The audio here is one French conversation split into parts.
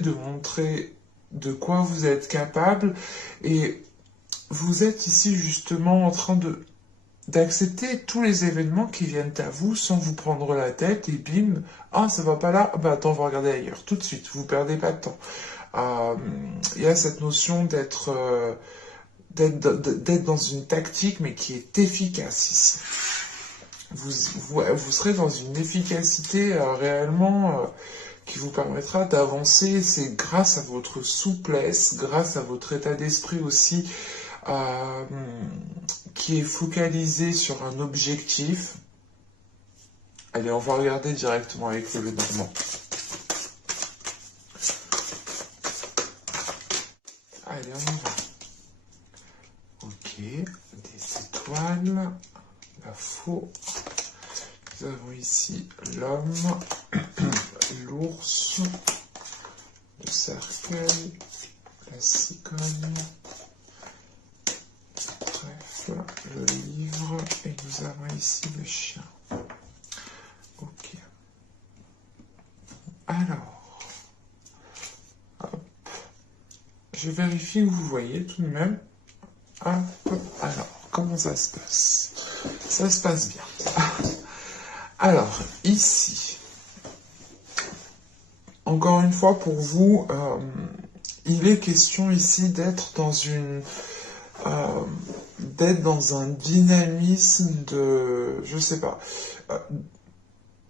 de montrer de quoi vous êtes capable, et vous êtes ici justement en train d'accepter tous les événements qui viennent à vous sans vous prendre la tête, et bim, ah ça va pas là, bah attends, on va regarder ailleurs, tout de suite, vous perdez pas de temps. Il y a cette notion d'être dans une tactique, mais qui est efficace ici. Vous serez dans une efficacité réellement qui vous permettra d'avancer. C'est grâce à votre souplesse, grâce à votre état d'esprit aussi, euh, qui est focalisé sur un objectif. Allez, on va regarder directement avec le Lenormand. Allez, on y va. Ok, des étoiles, la faux. Nous avons ici l'homme, l'ours, le cercueil, la cigogne, bref, le livre, et nous avons ici le chien. Ok. Alors, hop. Je vérifie que vous voyez tout de même. Hop. Alors, comment ça se passe? Ça se passe bien. Alors, ici, encore une fois pour vous, il est question ici d'être dans un dynamisme de, je sais pas,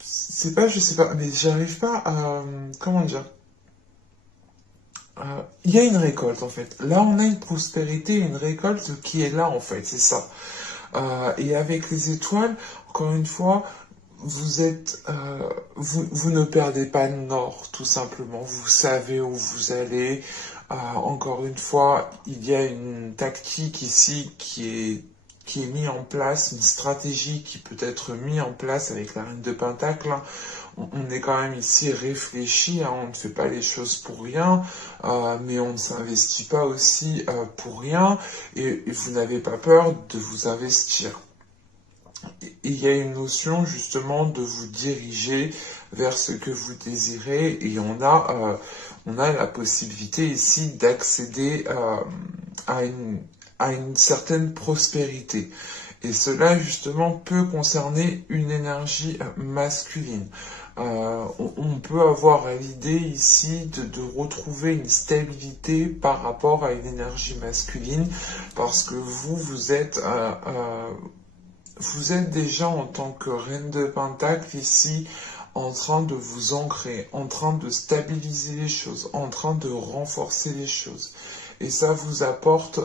je sais pas, mais j'arrive pas à, comment dire, il y a une récolte en fait. Là, on a une prospérité, une récolte qui est là en fait, c'est ça. Et avec les étoiles, encore une fois, vous ne perdez pas de nord, tout simplement. Vous savez où vous allez. Encore une fois, il y a une tactique ici qui est mise en place, une stratégie qui peut être mise en place avec la reine de Pentacle. On est quand même ici réfléchi, hein, on ne fait pas les choses pour rien, mais on ne s'investit pas aussi pour rien, et vous n'avez pas peur de vous investir. Il y a une notion justement de vous diriger vers ce que vous désirez, et on a la possibilité ici d'accéder à une certaine prospérité. Et cela justement peut concerner une énergie masculine. On peut avoir l'idée ici de retrouver une stabilité par rapport à une énergie masculine, parce que vous êtes déjà en tant que reine de Pentacle ici en train de vous ancrer, en train de stabiliser les choses, en train de renforcer les choses. Et ça vous apporte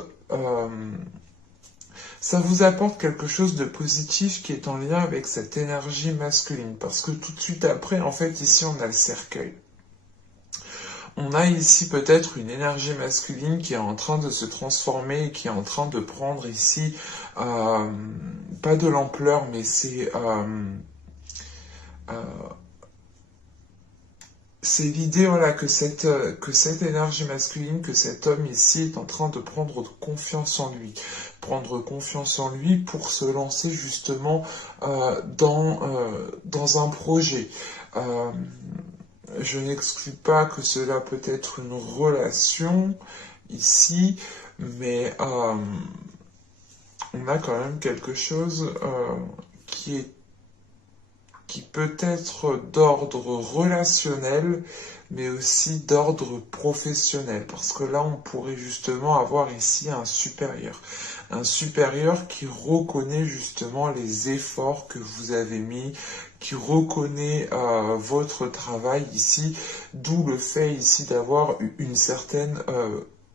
quelque chose de positif qui est en lien avec cette énergie masculine. Parce que tout de suite après, en fait, ici, on a le cercueil. On a ici peut-être une énergie masculine qui est en train de se transformer, qui est en train de prendre ici, pas de l'ampleur, mais c'est l'idée, voilà, que cette énergie masculine, que cet homme ici est en train de prendre confiance en lui. Prendre confiance en lui pour se lancer justement dans un projet. Je n'exclus pas que cela peut être une relation ici, mais on a quand même quelque chose qui peut être d'ordre relationnel, mais aussi d'ordre professionnel. Parce que là, on pourrait justement avoir ici un supérieur. Un supérieur qui reconnaît justement les efforts que vous avez mis, qui reconnaît votre travail ici, d'où le fait ici d'avoir une certaine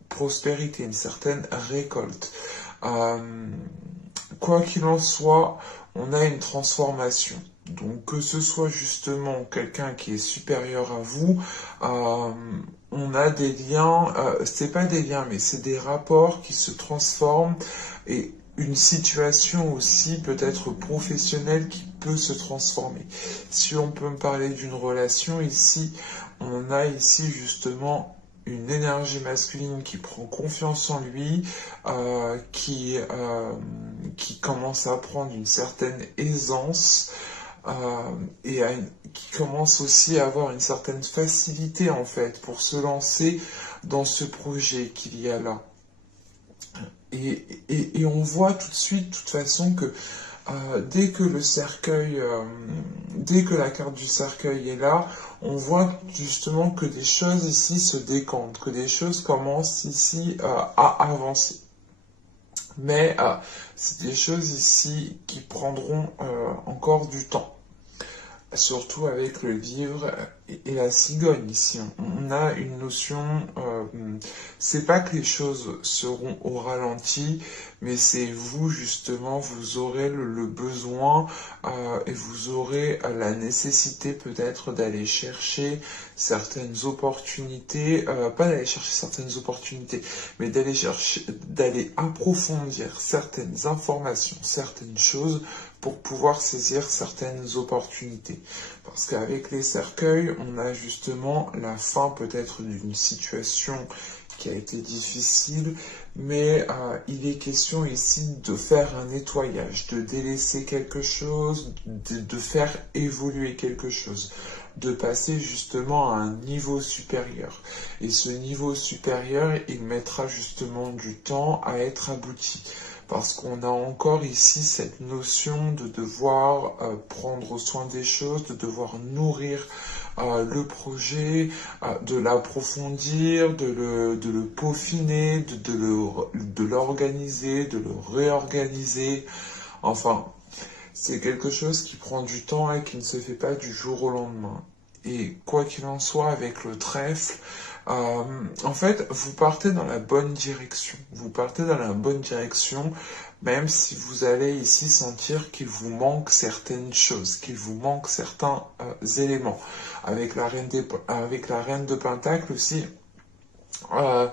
prospérité, une certaine récolte. Quoi qu'il en soit, on a une transformation. Donc que ce soit justement quelqu'un qui est supérieur à vous, on a des liens, c'est pas des liens, mais c'est des rapports qui se transforment, et une situation aussi peut-être professionnelle qui peut se transformer. Si on peut me parler d'une relation ici, on a ici justement une énergie masculine qui prend confiance en lui, qui commence à prendre une certaine aisance, qui commence aussi à avoir une certaine facilité en fait pour se lancer dans ce projet qu'il y a là. Et on voit tout de suite, de toute façon, que dès que le cercueil, dès que la carte du cercueil est là, on voit justement que des choses ici se décantent, que des choses commencent ici à avancer. Mais c'est des choses ici qui prendront encore du temps. Surtout avec le livre et la cigogne ici. On a une notion, c'est pas que les choses seront au ralenti, mais c'est vous justement, vous aurez le besoin et vous aurez la nécessité peut-être d'aller chercher certaines opportunités, pas d'aller chercher certaines opportunités, mais d'aller approfondir certaines informations, certaines choses pour pouvoir saisir certaines opportunités. Parce qu'avec les cercueils, on a justement la fin peut-être d'une situation qui a été difficile, mais il est question ici de faire un nettoyage, de délaisser quelque chose, de faire évoluer quelque chose, de passer justement à un niveau supérieur. Et ce niveau supérieur, il mettra justement du temps à être abouti. Parce qu'on a encore ici cette notion de devoir prendre soin des choses, de devoir nourrir le projet, de l'approfondir, de le peaufiner, de l'organiser, de le réorganiser. Enfin, c'est quelque chose qui prend du temps et qui ne se fait pas du jour au lendemain. Et quoi qu'il en soit, avec le trèfle, en fait, vous partez dans la bonne direction. Vous partez dans la bonne direction, même si vous allez ici sentir qu'il vous manque certaines choses, qu'il vous manque certains éléments. Avec la reine de Pentacle aussi, euh,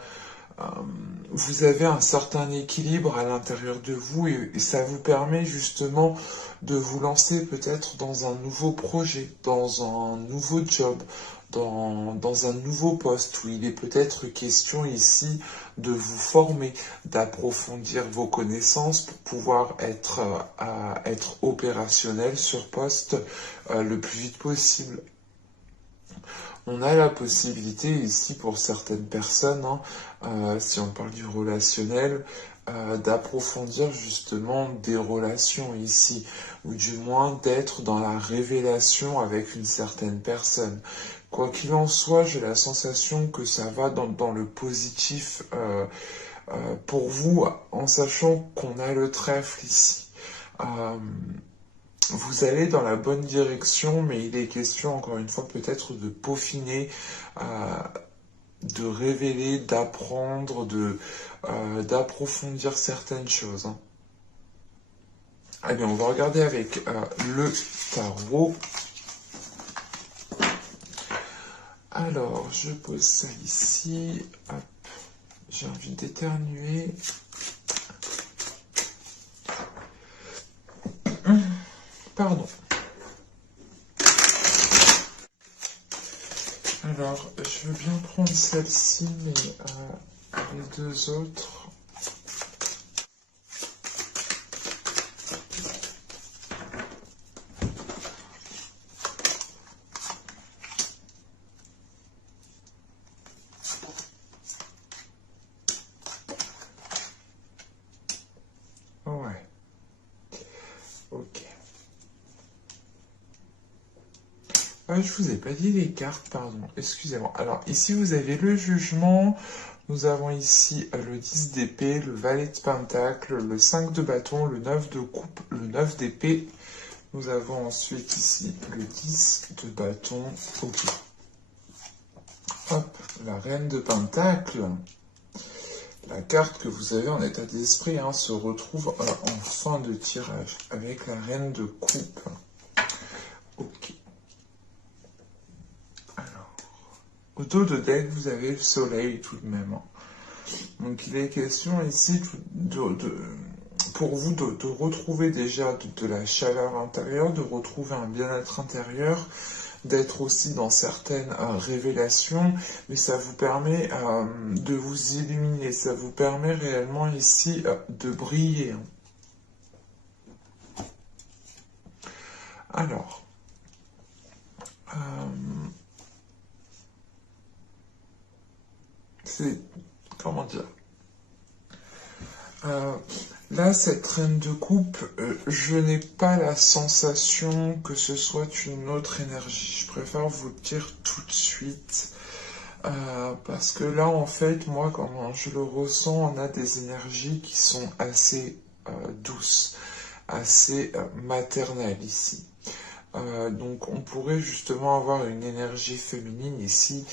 vous avez un certain équilibre à l'intérieur de vous et ça vous permet justement de vous lancer peut-être dans un nouveau projet, dans un nouveau job, dans un nouveau poste où il est peut-être question ici de vous former, d'approfondir vos connaissances pour pouvoir être opérationnel sur poste le plus vite possible. On a la possibilité ici pour certaines personnes, si on parle du relationnel, d'approfondir justement des relations ici, ou du moins d'être dans la révélation avec une certaine personne. Quoi qu'il en soit, j'ai la sensation que ça va dans le positif pour vous, en sachant qu'on a le trèfle ici. Vous allez dans la bonne direction, mais il est question, encore une fois, peut-être de peaufiner, de révéler, d'apprendre, d'approfondir certaines choses. Allez, on va regarder avec le tarot. Alors, je pose ça ici. Hop. J'ai envie d'éternuer. Pardon. Alors, je veux bien prendre celle-ci, mais les deux autres... Ouais. Ok. Ah, je vous ai pas dit les cartes, pardon. Excusez-moi. Alors, ici, vous avez le jugement. Nous avons ici le 10 d'épée, le valet de pentacle, le 5 de bâton, le 9 de coupe, le 9 d'épée. Nous avons ensuite ici le 10 de bâton. Ok. Hop, la reine de pentacle. La carte que vous avez en état d'esprit se retrouve en fin de tirage avec la reine de coupe. Ok. Alors, au dos de deck, vous avez le soleil tout de même. Donc il est question ici pour vous de retrouver déjà de la chaleur intérieure, de retrouver un bien-être intérieur, d'être aussi dans certaines révélations, mais ça vous permet de vous illuminer, ça vous permet réellement ici de briller. Alors, c'est, comment dire, là, cette reine de coupe, je n'ai pas la sensation que ce soit une autre énergie. Je préfère vous le dire tout de suite. Parce que là, en fait, moi, quand je le ressens, on a des énergies qui sont assez douces, assez maternelles ici. Donc, on pourrait justement avoir une énergie féminine ici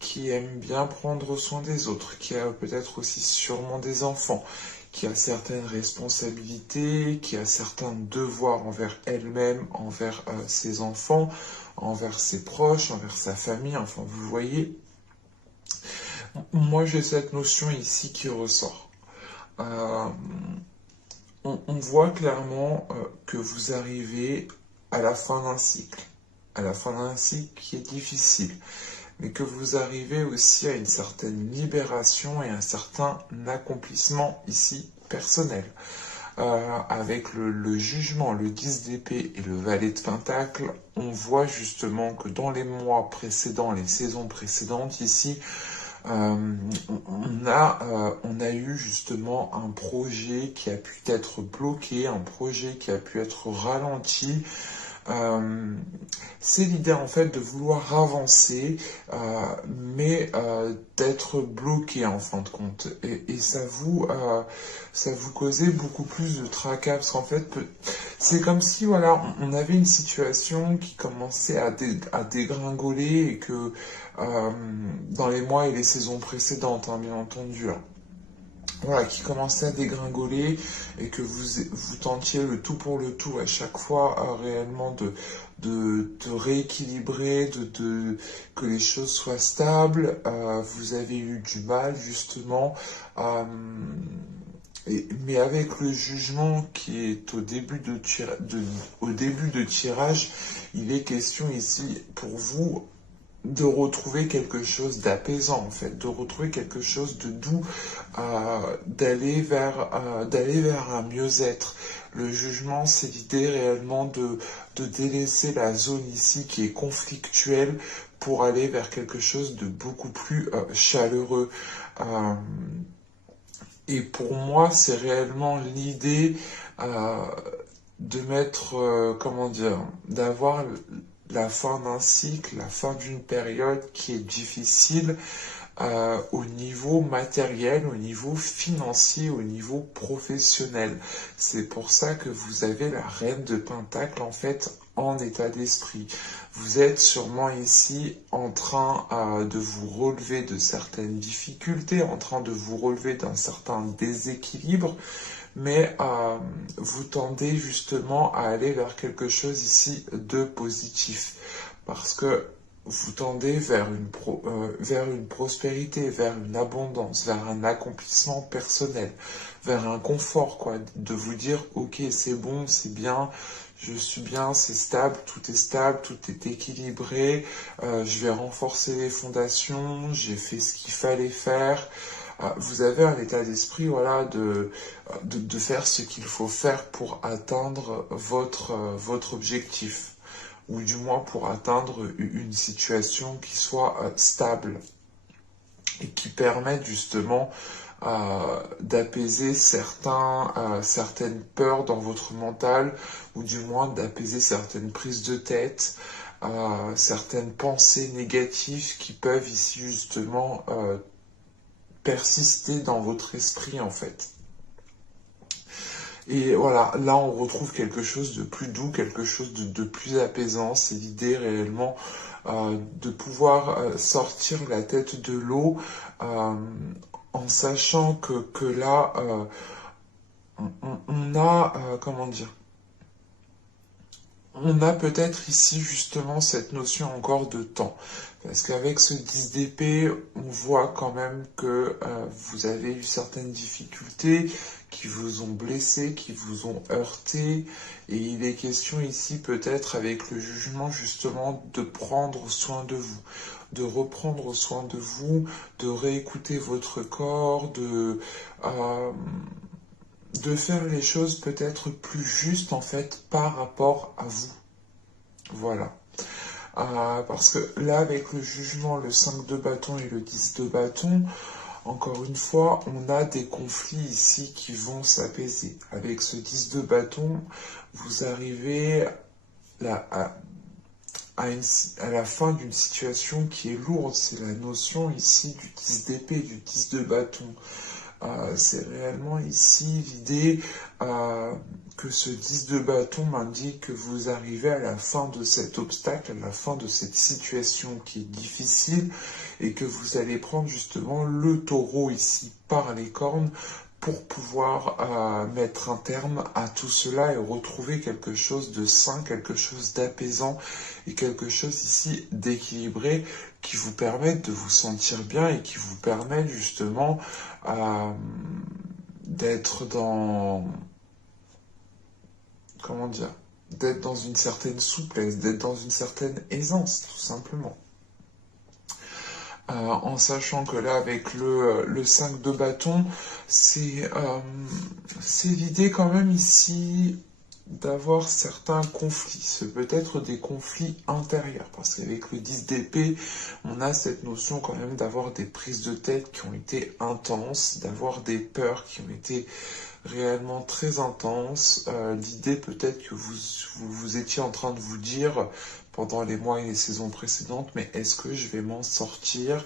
qui aime bien prendre soin des autres, qui a peut-être aussi sûrement des enfants, qui a certaines responsabilités, qui a certains devoirs envers elle-même, envers ses enfants, envers ses proches, envers sa famille, enfin vous voyez, moi j'ai cette notion ici qui ressort. Euh, on voit clairement que vous arrivez à la fin d'un cycle, à la fin d'un cycle qui est difficile, mais que vous arrivez aussi à une certaine libération et un certain accomplissement ici personnel. Avec le jugement, le 10 d'épée et le valet de pentacle, on voit justement que dans les mois précédents, les saisons précédentes ici, on a eu justement un projet qui a pu être bloqué, un projet qui a pu être ralenti. C'est l'idée en fait de vouloir avancer, mais d'être bloqué en fin de compte. Et ça vous causait beaucoup plus de tracas parce qu'en fait, c'est comme si voilà, on avait une situation qui commençait à dégringoler et que dans les mois et les saisons précédentes, hein, bien entendu. Hein, voilà, qui commençait à dégringoler et que vous tentiez le tout pour le tout à chaque fois réellement de rééquilibrer, que les choses soient stables. Vous avez eu du mal justement, mais avec le jugement qui est au début de tirage, il est question ici pour vous de retrouver quelque chose d'apaisant en fait, de retrouver quelque chose de doux, d'aller vers un mieux-être. Le jugement, c'est l'idée réellement de délaisser la zone ici qui est conflictuelle pour aller vers quelque chose de beaucoup plus chaleureux. Euh, et pour moi, c'est réellement l'idée de mettre, comment dire, d'avoir la fin d'un cycle, la fin d'une période qui est difficile au niveau matériel, au niveau financier, au niveau professionnel. C'est pour ça que vous avez la reine de Pentacle en fait en état d'esprit. Vous êtes sûrement ici en train de vous relever de certaines difficultés, en train de vous relever d'un certain déséquilibre, mais vous tendez justement à aller vers quelque chose ici de positif. Parce que vous tendez vers une prospérité, vers une abondance, vers un accomplissement personnel, vers un confort, quoi, de vous dire, ok, c'est bon, c'est bien, je suis bien, c'est stable, tout est équilibré, je vais renforcer les fondations, j'ai fait ce qu'il fallait faire. Vous avez un état d'esprit, voilà, de faire ce qu'il faut faire pour atteindre votre objectif ou du moins pour atteindre une situation qui soit stable et qui permette justement d'apaiser certaines peurs dans votre mental ou du moins d'apaiser certaines prises de tête, certaines pensées négatives qui peuvent ici justement persister dans votre esprit en fait. Et voilà, là on retrouve quelque chose de plus doux, quelque chose de plus apaisant. C'est l'idée réellement de pouvoir sortir la tête de l'eau en sachant que là, on a, comment dire, on a peut-être ici justement cette notion encore de temps. Parce qu'avec ce 10 d'épée, on voit quand même que vous avez eu certaines difficultés qui vous ont blessé, qui vous ont heurté. Et il est question ici peut-être avec le jugement justement de prendre soin de vous, de reprendre soin de vous, de réécouter votre corps, de faire les choses peut-être plus justes en fait par rapport à vous. Voilà. Parce que là, avec le jugement, le 5 de bâton et le 10 de bâton, encore une fois, on a des conflits ici qui vont s'apaiser. Avec ce 10 de bâton, vous arrivez là, à la fin d'une situation qui est lourde. C'est la notion ici du 10 d'épée, du 10 de bâton. C'est réellement ici l'idée que ce 10 de bâton m'indique que vous arrivez à la fin de cet obstacle, à la fin de cette situation qui est difficile et que vous allez prendre justement le taureau ici par les cornes pour pouvoir mettre un terme à tout cela et retrouver quelque chose de sain, quelque chose d'apaisant et quelque chose ici d'équilibré qui vous permette de vous sentir bien et qui vous permette justement d'être dans, comment dire, d'être dans une certaine souplesse, d'être dans une certaine aisance, tout simplement. En sachant que là, avec le 5 de bâton, c'est l'idée quand même ici d'avoir certains conflits. C'est peut-être des conflits intérieurs, parce qu'avec le 10 d'épée, on a cette notion quand même d'avoir des prises de tête qui ont été intenses, d'avoir des peurs qui ont été réellement très intenses. L'idée peut-être que vous étiez en train de vous dire pendant les mois et les saisons précédentes, mais est-ce que je vais m'en sortir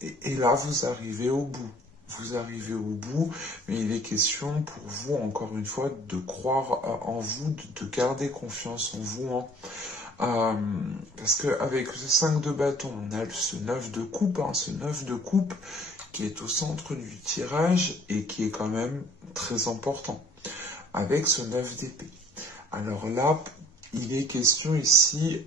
et là, vous arrivez au bout. Vous arrivez au bout, mais il est question pour vous, encore une fois, de croire en vous, de garder confiance en vous. Parce qu'avec ce 5 de bâton, on a ce 9 de coupe, ce 9 de coupe qui est au centre du tirage et qui est quand même très important. Avec ce 9 d'épée. Alors là, il est question ici,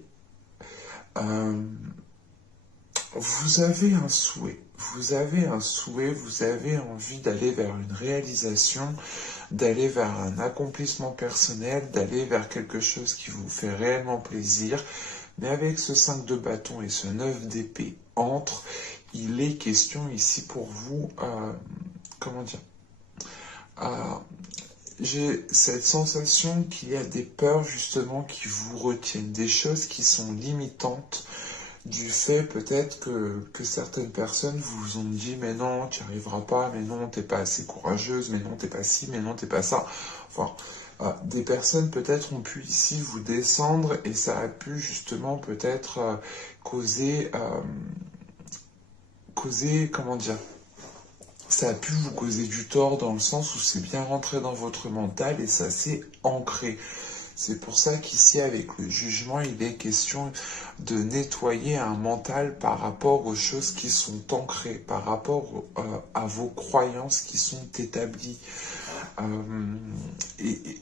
vous avez un souhait. Vous avez un souhait, vous avez envie d'aller vers une réalisation, d'aller vers un accomplissement personnel, d'aller vers quelque chose qui vous fait réellement plaisir. Mais avec ce 5 de bâton et ce 9 d'épée entre, il est question ici pour vous, comment dire, j'ai cette sensation qu'il y a des peurs justement qui vous retiennent, des choses qui sont limitantes, du fait peut-être que certaines personnes vous ont dit mais non, tu n'y arriveras pas, mais non, t'es pas assez courageuse, mais non, t'es pas ci, mais non, t'es pas ça. Enfin, des personnes peut-être ont pu ici vous descendre et ça a pu justement peut-être causer, comment dire, ça a pu vous causer du tort dans le sens où c'est bien rentré dans votre mental et ça s'est ancré. C'est pour ça qu'ici, avec le jugement, il est question de nettoyer un mental par rapport aux choses qui sont ancrées, par rapport à vos croyances qui sont établies.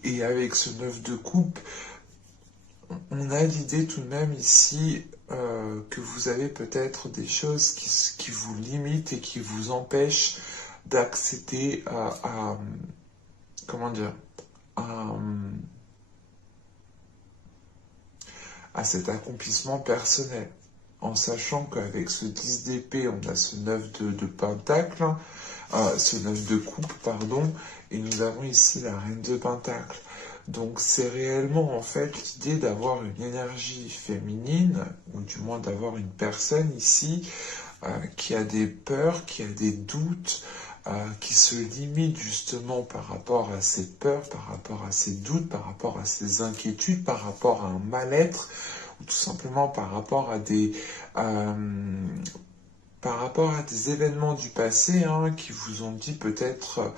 Et avec ce 9 de coupe, on a l'idée tout de même ici que vous avez peut-être des choses qui vous limitent et qui vous empêchent d'accéder comment dire, à cet accomplissement personnel. En sachant qu'avec ce 10 d'épée, on a ce 9 de pentacle, ce 9 de coupe, pardon, et nous avons ici la reine de pentacle. Donc c'est réellement en fait l'idée d'avoir une énergie féminine, ou du moins d'avoir une personne ici qui a des peurs, qui a des doutes, qui se limite justement par rapport à ses peurs, par rapport à ses doutes, par rapport à ses inquiétudes, par rapport à un mal-être, ou tout simplement par rapport à des événements du passé qui vous ont dit peut-être,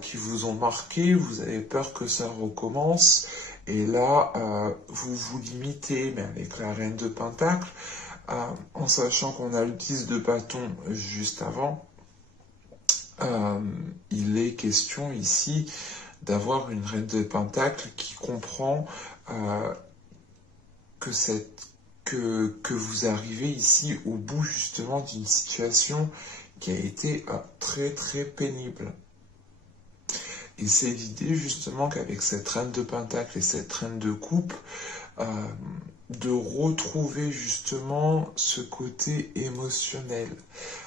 qui vous ont marqué, vous avez peur que ça recommence, et là, vous vous limitez, mais avec la reine de pentacle, en sachant qu'on a le 10 de bâton juste avant, il est question ici d'avoir une reine de pentacle qui comprend que vous arrivez ici au bout justement d'une situation qui a été très très pénible. Et c'est l'idée justement qu'avec cette reine de pentacle et cette reine de coupe, de retrouver justement ce côté émotionnel.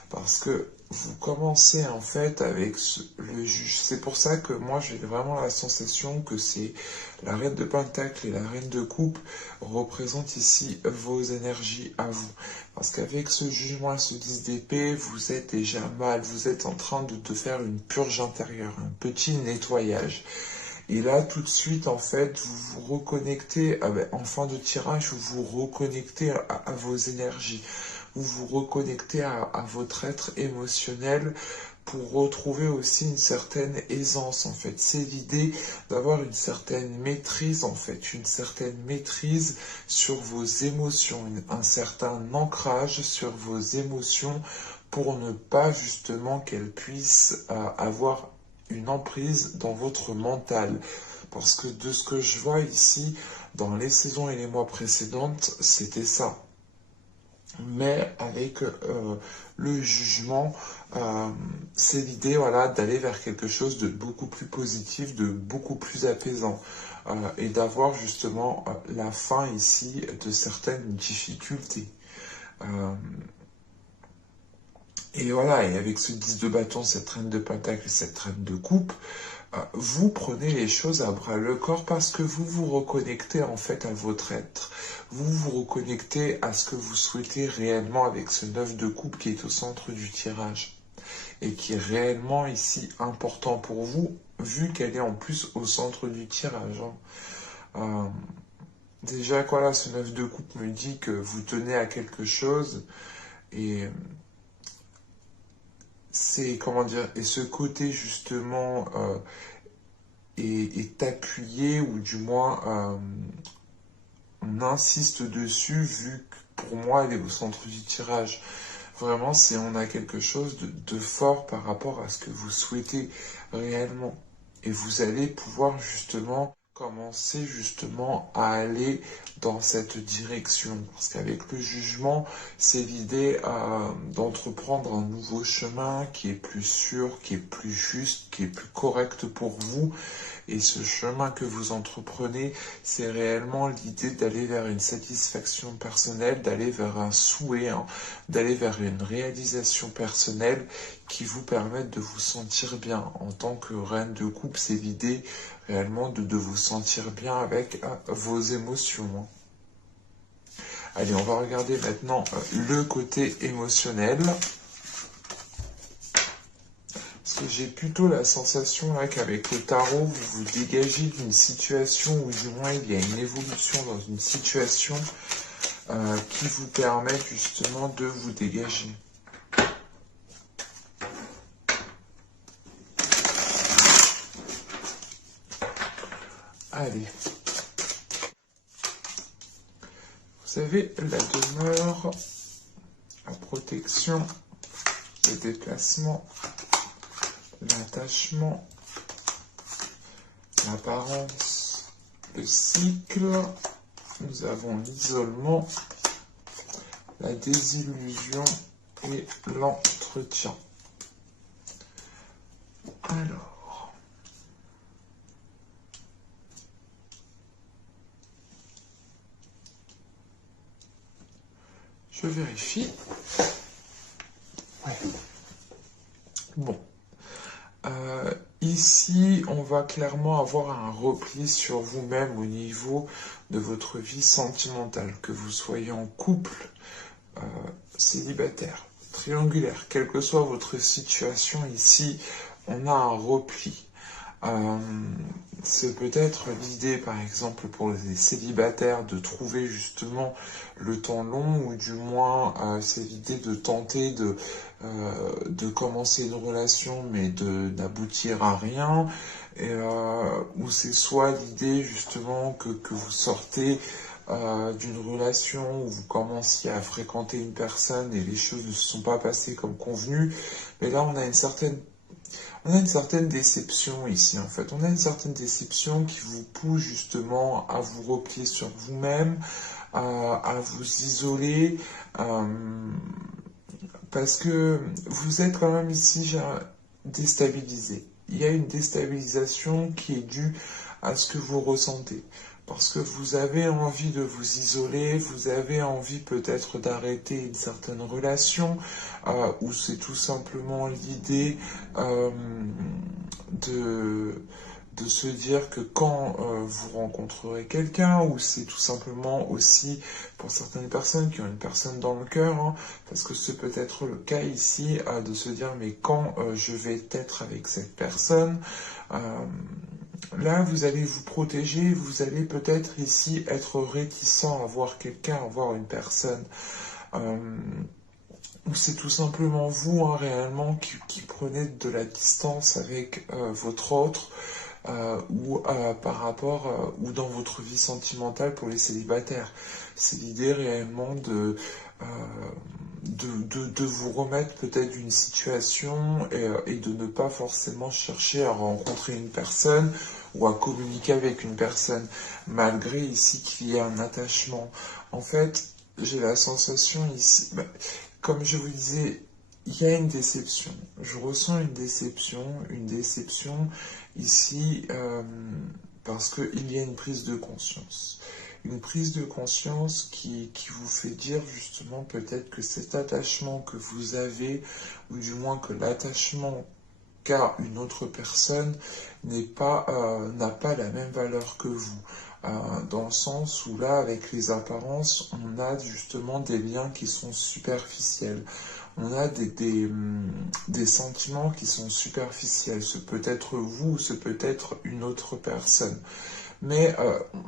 Parce que vous commencez en fait avec le juge. C'est pour ça que moi j'ai vraiment la sensation que c'est la reine de Pentacle et la reine de Coupe représentent ici vos énergies à vous. Parce qu'avec ce jugement et ce 10 d'épée, vous êtes déjà mal, vous êtes en train de faire une purge intérieure, un petit nettoyage. Et là, tout de suite, en fait, vous vous reconnectez, en fin de tirage, vous vous reconnectez à vos énergies. Vous vous reconnectez à votre être émotionnel pour retrouver aussi une certaine aisance, en fait. C'est l'idée d'avoir une certaine maîtrise, en fait, une certaine maîtrise sur vos émotions, un certain ancrage sur vos émotions pour ne pas, justement, qu'elles puissent avoir une emprise dans votre mental. Parce que de ce que je vois ici, dans les saisons et les mois précédentes, c'était ça. Mais avec le jugement, c'est l'idée voilà, d'aller vers quelque chose de beaucoup plus positif, de beaucoup plus apaisant. Et d'avoir justement la fin ici de certaines difficultés. Et voilà, et avec ce 10 de bâton, cette reine de pentacle et cette reine de coupe, vous prenez les choses à bras le corps parce que vous vous reconnectez en fait à votre être. Vous vous reconnectez à ce que vous souhaitez réellement avec ce 9 de coupe qui est au centre du tirage. Et qui est réellement ici important pour vous, vu qu'elle est en plus au centre du tirage. Déjà, quoi là, ce 9 de coupe me dit que vous tenez à quelque chose et c'est, comment dire, et ce côté justement est appuyé, ou du moins on insiste dessus, vu que pour moi elle est au centre du tirage. Vraiment, c'est on a quelque chose de fort par rapport à ce que vous souhaitez réellement. Et vous allez pouvoir justement commencer justement à aller dans cette direction. Parce qu'avec le jugement, c'est l'idée d'entreprendre un nouveau chemin qui est plus sûr, qui est plus juste, qui est plus correct pour vous. Et ce chemin que vous entreprenez, c'est réellement l'idée d'aller vers une satisfaction personnelle, d'aller vers un souhait, d'aller vers une réalisation personnelle qui vous permette de vous sentir bien. En tant que reine de coupe, c'est l'idée réellement de vous sentir bien avec vos émotions. Allez, on va regarder maintenant le côté émotionnel. Parce que j'ai plutôt la sensation là qu'avec le tarot, vous vous dégagez d'une situation, ou du moins il y a une évolution dans une situation qui vous permet justement de vous dégager. Allez. Vous savez, la demeure, la protection, le déplacement, l'attachement, l'apparence, le cycle, nous avons l'isolement, la désillusion et l'entretien. Alors, je vérifie. Ouais. Bon. Ici, on va clairement avoir un repli sur vous-même au niveau de votre vie sentimentale, que vous soyez en couple, célibataire, triangulaire, quelle que soit votre situation ici, on a un repli. C'est peut-être l'idée, par exemple, pour les célibataires de trouver justement le temps long, ou du moins c'est l'idée de tenter de commencer une relation mais d'aboutir à rien, ou c'est soit l'idée justement que vous sortez d'une relation où vous commenciez à fréquenter une personne et les choses ne se sont pas passées comme convenu, mais là on a une certaine déception ici, en fait. On a une certaine déception qui vous pousse justement à vous replier sur vous-même, à vous isoler, parce que vous êtes quand même ici déstabilisé. Il y a une déstabilisation qui est due à ce que vous ressentez. parce que vous avez envie de vous isoler, vous avez envie peut-être d'arrêter une certaine relation, ou c'est tout simplement l'idée de de se dire que quand vous rencontrerez quelqu'un, ou c'est tout simplement aussi pour certaines personnes qui ont une personne dans le cœur, hein, parce que c'est peut-être le cas ici, de se dire mais quand je vais être avec cette personne, là vous allez vous protéger, vous allez peut-être ici être réticent à voir quelqu'un, à voir une personne. Euh, ou c'est tout simplement vous, hein, réellement, qui prenez de la distance avec votre autre, ou par rapport, ou dans votre vie sentimentale pour les célibataires. C'est l'idée réellement euh, de vous remettre peut-être d'une situation et de ne pas forcément chercher à rencontrer une personne ou à communiquer avec une personne, malgré ici qu'il y ait un attachement. En fait, j'ai la sensation ici, comme je vous disais, il y a une déception. Je ressens une déception ici, parce qu'il y a une prise de conscience. Une prise de conscience qui vous fait dire justement peut-être que cet attachement que vous avez, ou du moins que l'attachement qu'a une autre personne n'a pas la même valeur que vous. Dans le sens où là, avec les apparences, on a justement des liens qui sont superficiels. On a des sentiments qui sont superficiels. Ce peut être vous, ce peut être une autre personne. Mais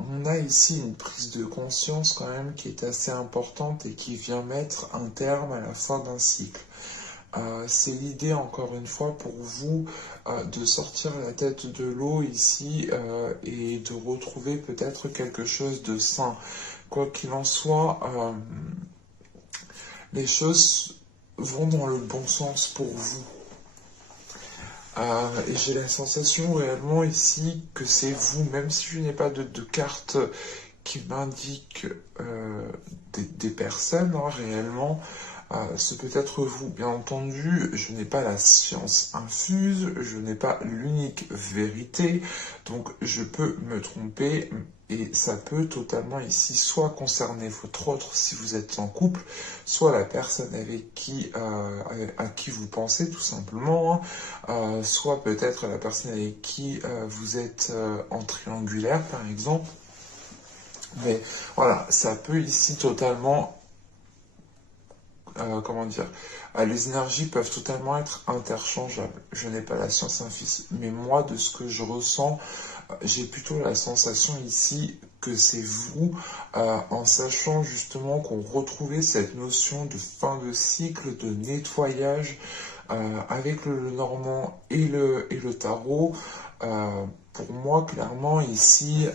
on a ici une prise de conscience quand même qui est assez importante et qui vient mettre un terme à la fin d'un cycle. C'est l'idée, encore une fois, pour vous de sortir la tête de l'eau ici et de retrouver peut-être quelque chose de sain. Quoi qu'il en soit, les choses vont dans le bon sens pour vous. Et j'ai la sensation réellement ici que c'est vous, même si je n'ai pas de carte qui m'indique des personnes, hein, réellement, c'est peut-être vous. Bien entendu, je n'ai pas la science infuse, je n'ai pas l'unique vérité, donc je peux me tromper, et ça peut totalement ici soit concerner votre autre si vous êtes en couple, soit la personne avec qui, à qui vous pensez tout simplement, hein, soit peut-être la personne avec qui vous êtes en triangulaire par exemple. Mais voilà, ça peut ici totalement, comment dire, les énergies peuvent totalement être interchangeables. Je n'ai pas la science infuse, mais moi, de ce que je ressens, j'ai plutôt la sensation ici que c'est vous, en sachant justement qu'on retrouvait cette notion de fin de cycle, de nettoyage, avec le Normand et le tarot. Pour moi, clairement, ici,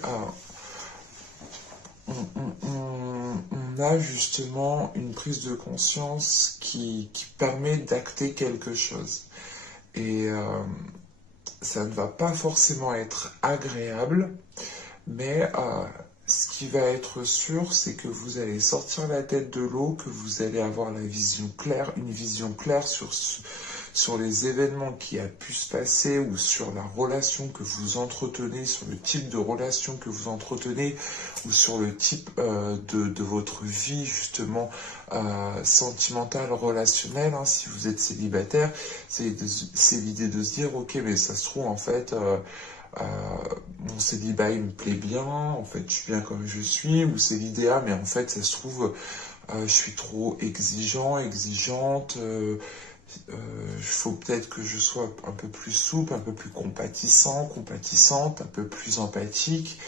on a justement une prise de conscience qui permet d'acter quelque chose. Et ça ne va pas forcément être agréable, mais ce qui va être sûr, c'est que vous allez sortir la tête de l'eau, que vous allez avoir la vision claire, une vision claire sur les événements qui a pu se passer, ou sur la relation que vous entretenez, sur le type de relation que vous entretenez, ou sur le type de votre vie justement sentimentale, relationnelle, hein, si vous êtes célibataire. C'est l'idée de se dire ok, mais ça se trouve en fait mon célibat il me plaît bien, en fait je suis bien comme je suis, ou c'est l'idéal, mais en fait ça se trouve je suis trop exigeante, il faut peut-être que je sois un peu plus souple, un peu plus compatissante, un peu plus empathique.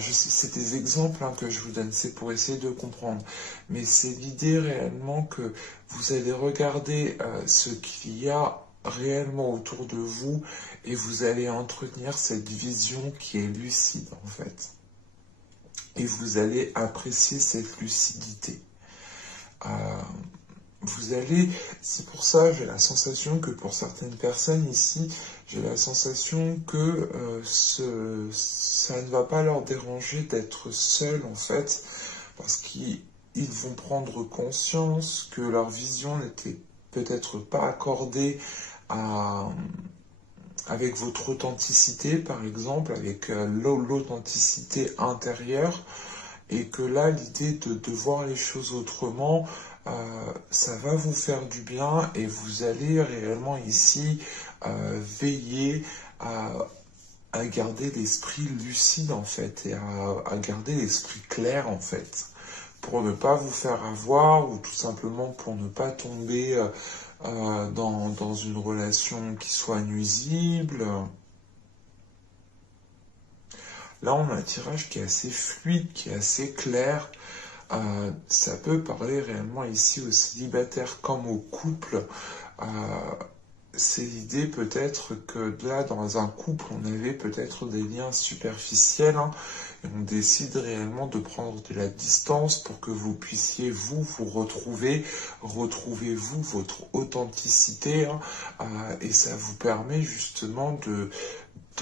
C'est des exemples, hein, que je vous donne, c'est pour essayer de comprendre. Mais c'est l'idée réellement que vous allez regarder ce qu'il y a réellement autour de vous, et vous allez entretenir cette vision qui est lucide en fait. Et vous allez apprécier cette lucidité. Euh, c'est pour ça, j'ai la sensation que pour certaines personnes ici, j'ai la sensation que ça ne va pas leur déranger d'être seuls en fait, parce qu'ils vont prendre conscience que leur vision n'était peut-être pas accordée à, avec votre authenticité, par exemple, avec l'authenticité intérieure, et que là, l'idée de voir les choses autrement, ça va vous faire du bien et vous allez réellement ici veiller à garder l'esprit lucide en fait et à garder l'esprit clair en fait pour ne pas vous faire avoir ou tout simplement pour ne pas tomber dans une relation qui soit nuisible. Là, on a un tirage qui est assez fluide, qui est assez clair. Ça peut parler réellement ici aux célibataires comme aux couples. Euh, c'est l'idée peut-être que là, dans un couple, on avait peut-être des liens superficiels, hein, et on décide réellement de prendre de la distance pour que vous puissiez vous retrouver, retrouvez-vous votre authenticité, hein, et ça vous permet justement de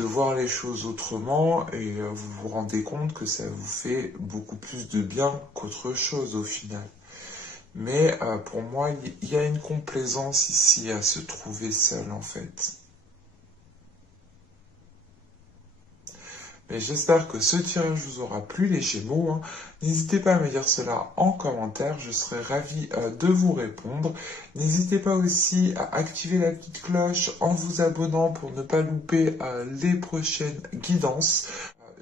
voir les choses autrement et vous vous rendez compte que ça vous fait beaucoup plus de bien qu'autre chose au final. Mais pour moi, il y a une complaisance ici à se trouver seul en fait. Mais j'espère que ce tirage vous aura plu les Gémeaux, hein. N'hésitez pas à me dire cela en commentaire, je serai ravi de vous répondre. N'hésitez pas aussi à activer la petite cloche en vous abonnant pour ne pas louper les prochaines guidances.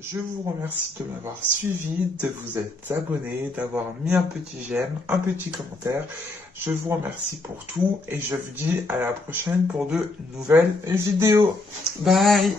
Je vous remercie de m'avoir suivi, de vous être abonné, d'avoir mis un petit j'aime, un petit commentaire. Je vous remercie pour tout et je vous dis à la prochaine pour de nouvelles vidéos. Bye!